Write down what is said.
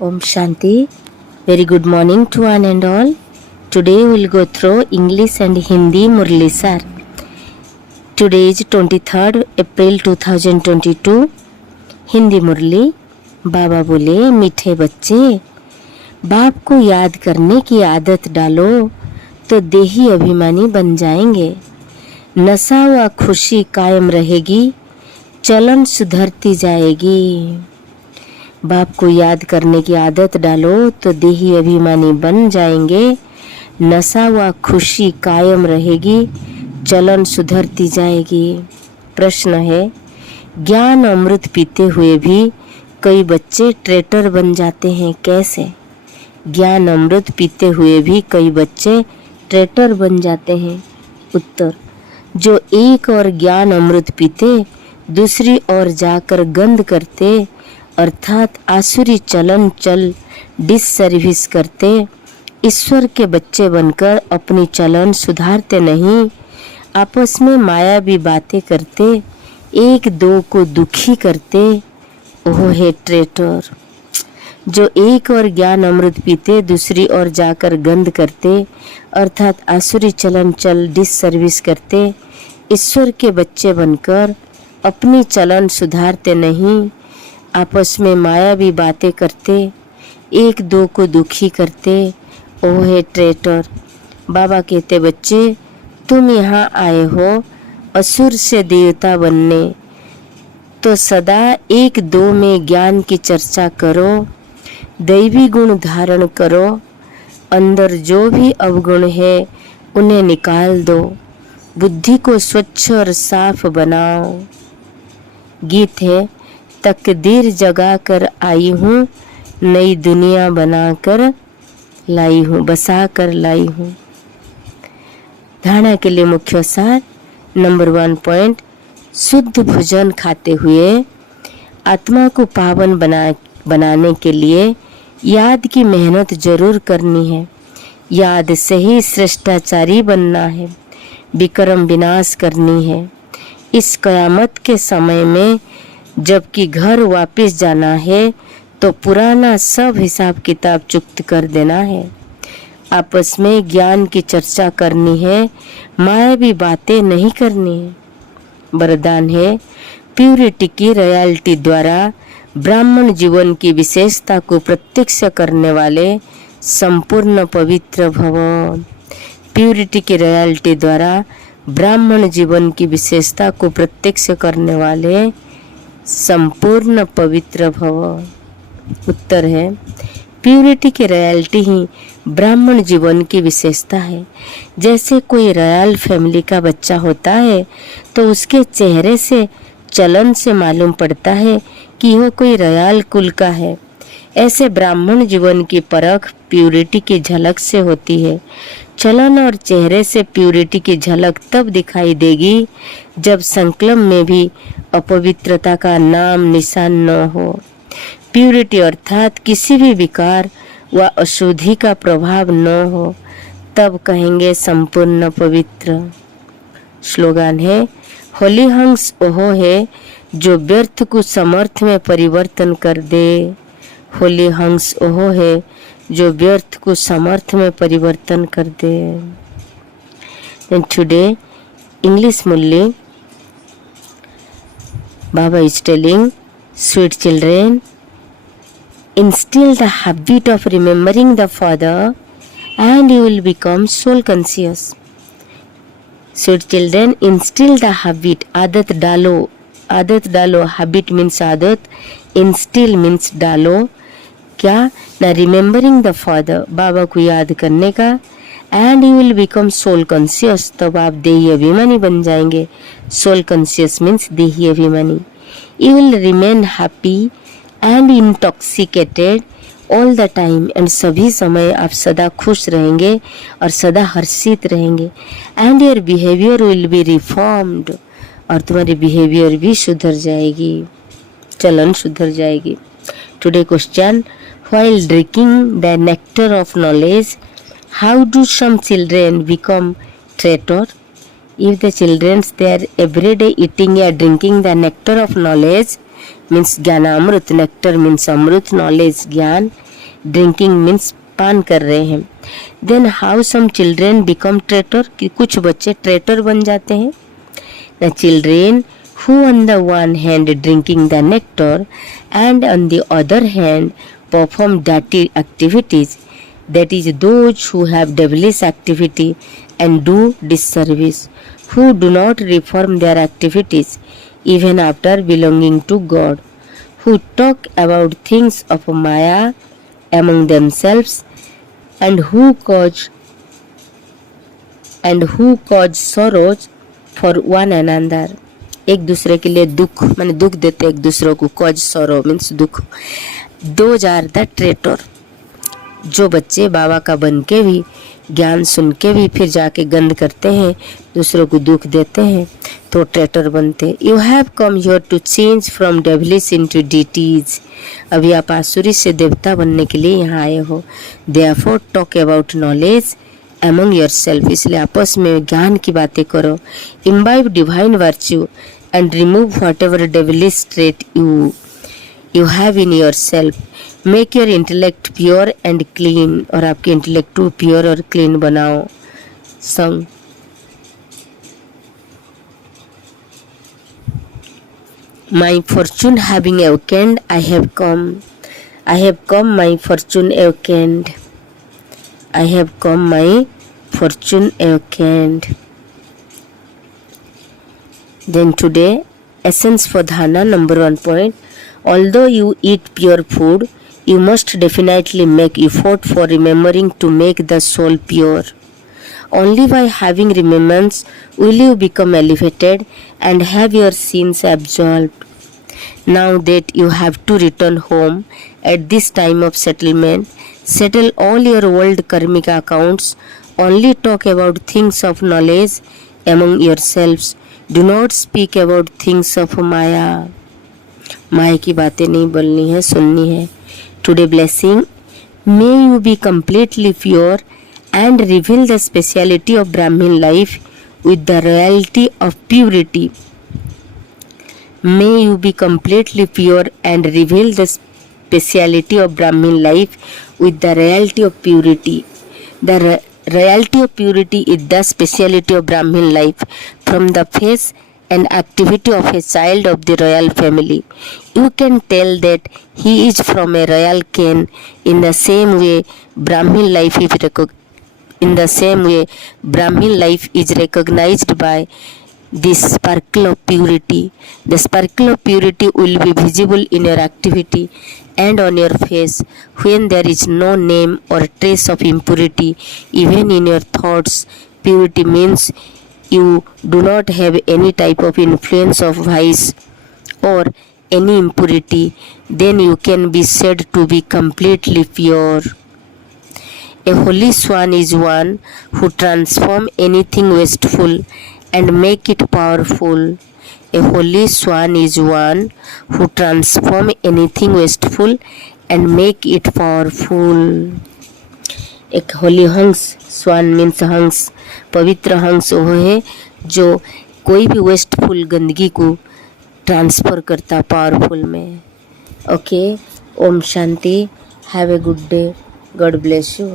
Om Shanti. Very good morning to one and all. Today we will go through English and Hindi Murli Sar. Today is 23rd April 2022. Hindi मुरली। बाबा बोले, मीठे बच्चे, बाप को याद करने की आदत डालो तो देही अभिमानी बन जाएंगे। नशा व खुशी कायम रहेगी, चलन सुधरती जाएगी। बाप को याद करने की आदत डालो तो देही अभिमानी बन जाएंगे। नशा व खुशी कायम रहेगी, चलन सुधरती जाएगी। प्रश्न है, ज्ञान अमृत पीते हुए भी कई बच्चे ट्रेटर बन जाते हैं, कैसे? ज्ञान अमृत पीते हुए भी कई बच्चे ट्रेटर बन जाते हैं। उत्तर, जो एक और ज्ञान अमृत पीते दूसरी ओर जाकर गंद करते, अर्थात आसुरी चलन चल डिससर्विस करते, ईश्वर के बच्चे बनकर अपनी चलन सुधारते नहीं, आपस में मायावी बातें करते, एक दो को दुखी करते, ओह है ट्रेटर। जो एक और ज्ञान अमृत पीते दूसरी ओर जाकर गंद करते, अर्थात आसुरी चलन चल डिससर्विस करते, ईश्वर के बच्चे बनकर अपनी चलन सुधारते नहीं, आपस में मायावी बातें करते, एक दो को दुखी करते, ओह है ट्रेटर। बाबा कहते, बच्चे तुम यहाँ आए हो असुर से देवता बनने, तो सदा एक दो में ज्ञान की चर्चा करो, दैवी गुण धारण करो, अंदर जो भी अवगुण है उन्हें निकाल दो, बुद्धि को स्वच्छ और साफ बनाओ। गीत है, तकदीर जगा कर आई हूँ, नई दुनिया बनाकर लाई हूँ, बसा कर लाई हूँ। धारणा के लिए मुख्य सार। नंबर 1 पॉइंट, शुद्ध भोजन खाते हुए आत्मा को पावन बनाने के लिए याद की मेहनत जरूर करनी है। याद से ही श्रेष्ठाचारी बनना है, विक्रम विनाश करनी है। इस कयामत के समय में जबकि घर वापस जाना है तो पुराना सब हिसाब किताब चुक्त कर देना है। आपस में ज्ञान की चर्चा करनी है, मायावी बातें नहीं करनी है। वरदान है, प्यूरिटी की रॉयल्टी द्वारा ब्राह्मण जीवन की विशेषता को प्रत्यक्ष करने वाले संपूर्ण पवित्र भव। प्यूरिटी की रॉयल्टी द्वारा ब्राह्मण जीवन की विशेषता को प्रत्यक्ष करने वाले संपूर्ण पवित्र भव। उत्तर है, प्यूरिटी की रॉयल्टी ही ब्राह्मण जीवन की विशेषता है। जैसे कोई रॉयल फैमिली का बच्चा होता है तो उसके चेहरे से, चलन से मालूम पड़ता है कि वह कोई रॉयल कुल का है। ऐसे ब्राह्मण जीवन की परख प्यूरिटी की झलक से होती है। चलन और चेहरे से प्यूरिटी की झलक तब दिखाई देगी जब संकल्प में भी अपवित्रता का नाम निशान न हो। प्यूरिटी अर्थात किसी भी विकार व अशुद्धि का प्रभाव न हो, तब कहेंगे संपूर्ण पवित्र। स्लोगन है, होली हंस ओह है जो व्यर्थ को समर्थ में परिवर्तन कर दे। होली हंस ओह है जो व्यर्थ को समर्थ में परिवर्तन कर दे। And today English Mulli, Baba is telling, sweet children, instill the habit of remembering the Father and you will become soul conscious. Sweet children, instill the habit, आदत डालो, आदत डालो, habit means आदत, instill means डालो। क्या ना, remembering the father, बाबा को याद करने का, and you will become soul conscious, तब आप देही अभिमानी बन जाएंगे। सोल कॉन्शियस मीन्स देही अभिमानी। You will remain happy and intoxicated all the time, and सभी समय आप सदा खुश रहेंगे और सदा हर्षित रहेंगे। And your behaviour will be reformed, और तुम्हारी बिहेवियर भी सुधर जाएगी, चलन सुधर जाएगी। Today question, while drinking the nectar of knowledge, how do some children become traitor? If the children they are every day eating or drinking the nectar of knowledge, means ज्ञानामृत, nectar means अमृत, knowledge ज्ञान, drinking means पान कर रहे हैं। Then how some children become traitor, कि कुछ बच्चे ट्रेटर बन जाते हैं। The children who on the one hand drinking the nectar and on the other hand perform dirty activities, that is those who have devilish activity and do disservice, who do not reform their activities even after belonging to God, who talk about things of Maya among themselves and who cause sorrows for one another, एक दूसरे के लिए दुख माने दुख देते एक दूसरों को, कॉज सॉरो मीन्स दुख। दोज आर द ट्रेटर, जो बच्चे बाबा का बन के भी ज्ञान सुन के भी फिर जाके गंद करते हैं, दूसरों को दुख देते हैं, तो ट्रेटर बनते। You have come here to change from devilish into deities, अभी आप आसुरी से देवता बनने के लिए यहाँ आए हो। Therefore talk about knowledge among yourself, इसलिए आपस में ज्ञान की बातें करो। imbibe divine virtue and remove whatever devilish trait you have in yourself, make your intellect pure and clean, और आपके इंटेलेक्ट को प्योर और क्लीन बनाओ। संग my fortune having awakened, I have come, my fortune awakened, I have come, my fortune awakened. Then today, essence for dharana number 1 point. Although you eat pure food, you must definitely make effort for remembering to make the soul pure. Only by having remembrance will you become elevated and have your sins absolved. Now that you have to return home at this time of settlement, settle all your old karmic accounts. Only talk about things of knowledge among yourselves. Do not speak about things of Maya. माया की बातें नहीं बोलनी है, सुननी है। Today blessing, may you be completely pure and reveal the speciality of Brahmin life with the reality of purity. May you be completely pure and reveal the speciality of Brahmin life with the reality of purity. The reality of purity is the speciality of Brahmin life from the face and activity of a child of the royal family. You can tell that he is from a royal kin. In the same way, Brahmin life is recognized by this sparkle of purity. The sparkle of purity will be visible in your activity and on your face when there is no name or trace of impurity, even in your thoughts. Purity means you do not have any type of influence of vice or any impurity. Then you can be said to be completely pure. A holy swan is one who transforms anything wasteful and make it powerful. A holy swan is one who transforms anything wasteful and make it powerful. एक होली हंस, स्वान means हंस, पवित्र हंस वो है जो कोई भी वेस्टफुल गंदगी को ट्रांसफ़र करता पावरफुल में। Okay, Om Shanti, have a good day, God bless you.